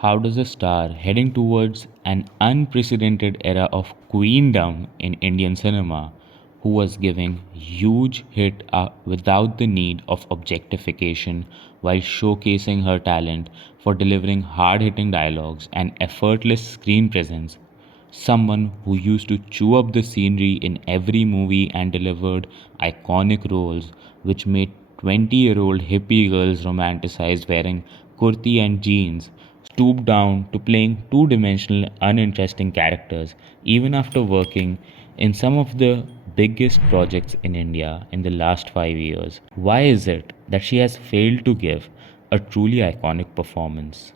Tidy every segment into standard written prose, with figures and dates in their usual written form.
How does a star heading towards an unprecedented era of queendom in Indian cinema, who was giving huge hit without the need of objectification while showcasing her talent for delivering hard-hitting dialogues and effortless screen presence, someone who used to chew up the scenery in every movie and delivered iconic roles which made 20-year-old hippie girls romanticize wearing kurti and jeans, stooped down to playing two dimensional, uninteresting characters, even after working in some of the biggest projects in India in the last 5 years. Why is it that she has failed to give a truly iconic performance?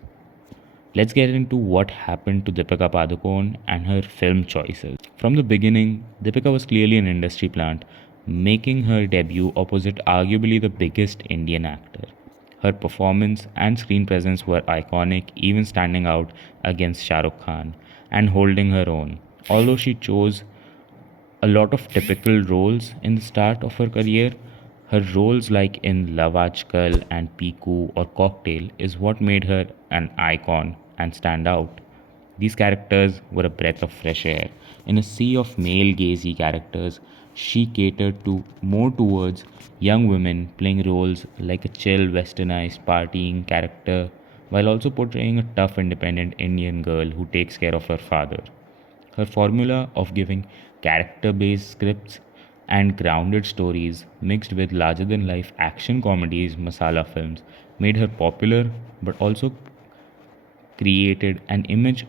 Let's get into what happened to Deepika Padukone and her film choices. From the beginning, Deepika was clearly an industry plant, making her debut opposite arguably the biggest Indian actor. Her performance and screen presence were iconic, even standing out against Shah Rukh Khan and holding her own. Although she chose a lot of typical roles in the start of her career, her roles like in Love Ajkal and Piku or Cocktail is what made her an icon and stand out. These characters were a breath of fresh air. In a sea of male gazy characters, she catered to more towards young women playing roles like a chill westernized partying character while also portraying a tough independent Indian girl who takes care of her father. Her formula of giving character based scripts and grounded stories mixed with larger than life action comedies, masala films, made her popular but also created an image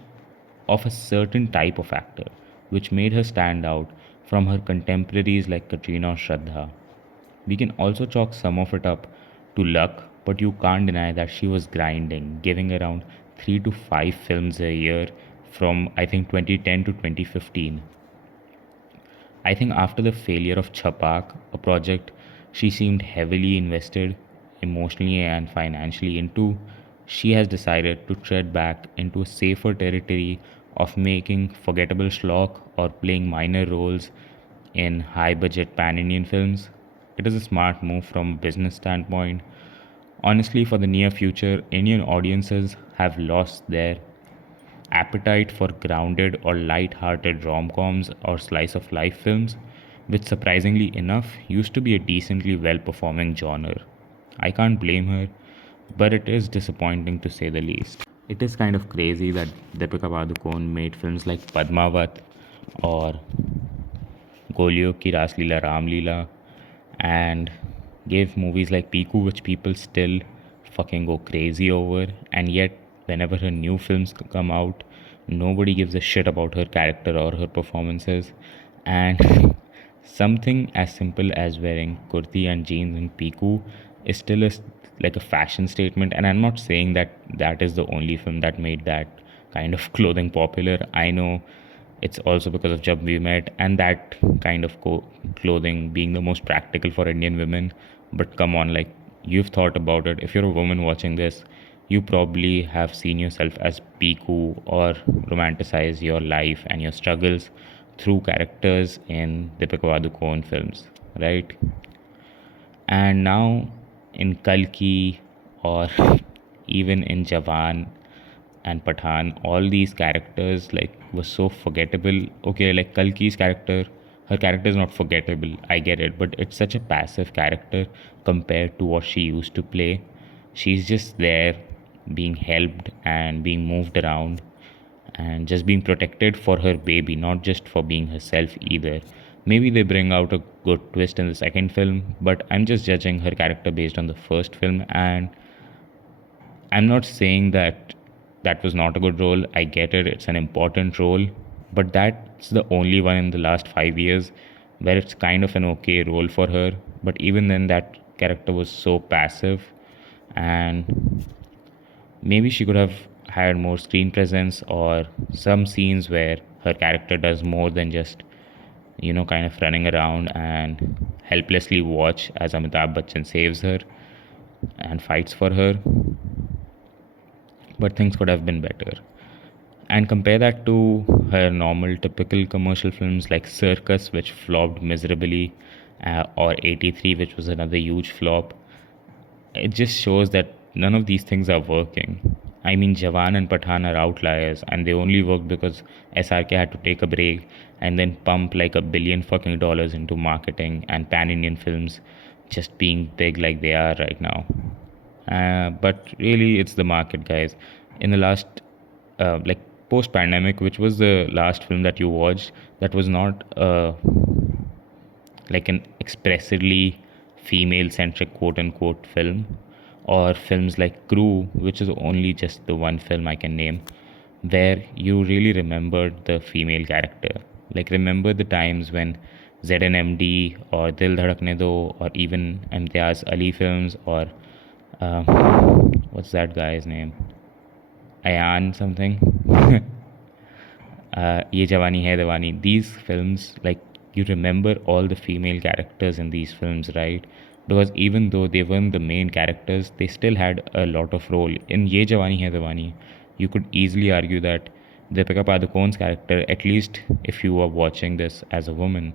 of a certain type of actor, which made her stand out from her contemporaries like Katrina or Shraddha. We can also chalk some of it up to luck, but you can't deny that she was grinding, giving around 3 to 5 films a year from I think 2010 to 2015. I think after the failure of Chapak, a project she seemed heavily invested emotionally and financially into, she has decided to tread back into a safer territory of making forgettable schlock or playing minor roles in high budget pan Indian films. It is a smart move from a business standpoint. Honestly, for the near future, Indian audiences have lost their appetite for grounded or light-hearted rom-coms or slice of life films, which surprisingly enough used to be a decently well-performing genre. I can't blame her, but it is disappointing to say the least. It is kind of crazy that Deepika Padukone made films like Padmavat or Golio Ki Rasleela Ramleela and gave movies like Piku, which people still fucking go crazy over, and yet whenever her new films come out, nobody gives a shit about her character or her performances. And something as simple as wearing kurti and jeans in Piku is still like a fashion statement. And I'm not saying that that is the only film that made that kind of clothing popular. I know it's also because of Jab We Met and that kind of clothing being the most practical for Indian women. But come on, like, you've thought about it. If you're a woman watching this, you probably have seen yourself as Piku or romanticize your life and your struggles through characters in Deepika Padukone films, right? And now in Kalki or even in Jawan and Pathan, all these characters like were so forgettable. Okay, like Kalki's character, her character is not forgettable. I get it, but it's such a passive character compared to what she used to play. She's just there, being helped and being moved around, and just being protected for her baby, not just for being herself either. Maybe they bring out a good twist in the second film, but I'm just judging her character based on the first film, and I'm not saying that that was not a good role. I get it, it's an important role, but that's the only one in the last 5 years where it's kind of an okay role for her. But even then, that character was so passive, and maybe she could have had more screen presence or some scenes where her character does more than just, kind of running around and helplessly watch as Amitabh Bachchan saves her and fights for her, but things could have been better. And compare that to her normal typical commercial films like Circus, which flopped miserably, or 83, which was another huge flop. It just shows that none of these things are working. I mean, Jawan and Pathan are outliers, and they only worked because SRK had to take a break and then pump like $1 billion into marketing and pan Indian films just being big like they are right now. But really, it's the market, guys. In the last, like post pandemic, which was the last film that you watched that was not like an expressively female centric quote unquote film, or films like Crew, which is only just the one film I can name, where you really remembered the female character. Like, remember the times when ZNMD or Dil Dhadakne Do or even Imtiaz Ali films or um, what's that guy's name? Ayan something. Ye Jawani Hai Diwani. These films, like, you remember all the female characters in these films, right? Because even though they weren't the main characters, they still had a lot of role. In Ye Jawani Hai Diwani, you could easily argue that Deepika Padukone's character, at least if you are watching this as a woman,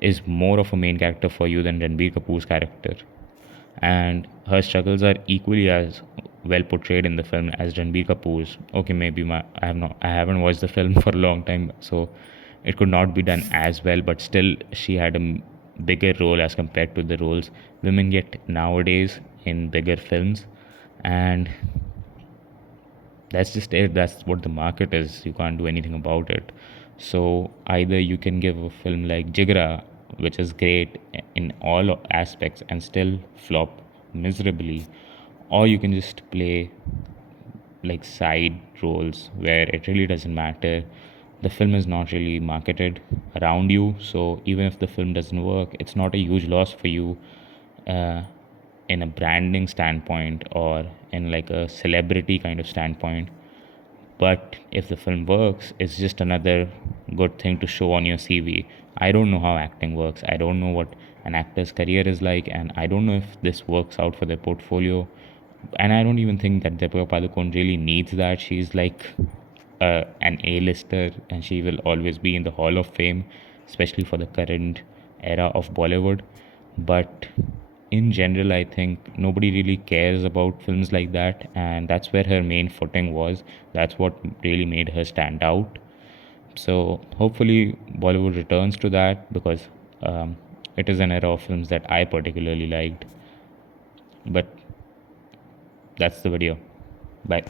is more of a main character for you than Ranbir Kapoor's character, and her struggles are equally as well portrayed in the film as Ranbir Kapoor's. Okay, maybe I haven't watched the film for a long time, so it could not be done as well. But still, she had a bigger role as compared to the roles women get nowadays in bigger films, and that's just it. That's what the market is. You can't do anything about it. So either you can give a film like Jigra, which is great in all aspects and still flop miserably, or you can just play like side roles where it really doesn't matter. The film is not really marketed around you, so even if the film doesn't work, it's not a huge loss for you, uh, in a branding standpoint or in like a celebrity kind of standpoint. But if the film works, it's just another good thing to show on your CV. I don't know how acting works. I don't know what an actor's career is like, and I don't know if this works out for their portfolio. And I don't even think that Deepika Padukone really needs that. She's like an A-lister, and she will always be in the Hall of Fame, especially for the current era of Bollywood. But in general, I think nobody really cares about films like that, and that's where her main footing was. That's what really made her stand out. So hopefully Bollywood returns to that, because it is an era of films that I particularly liked. But that's the video. Bye.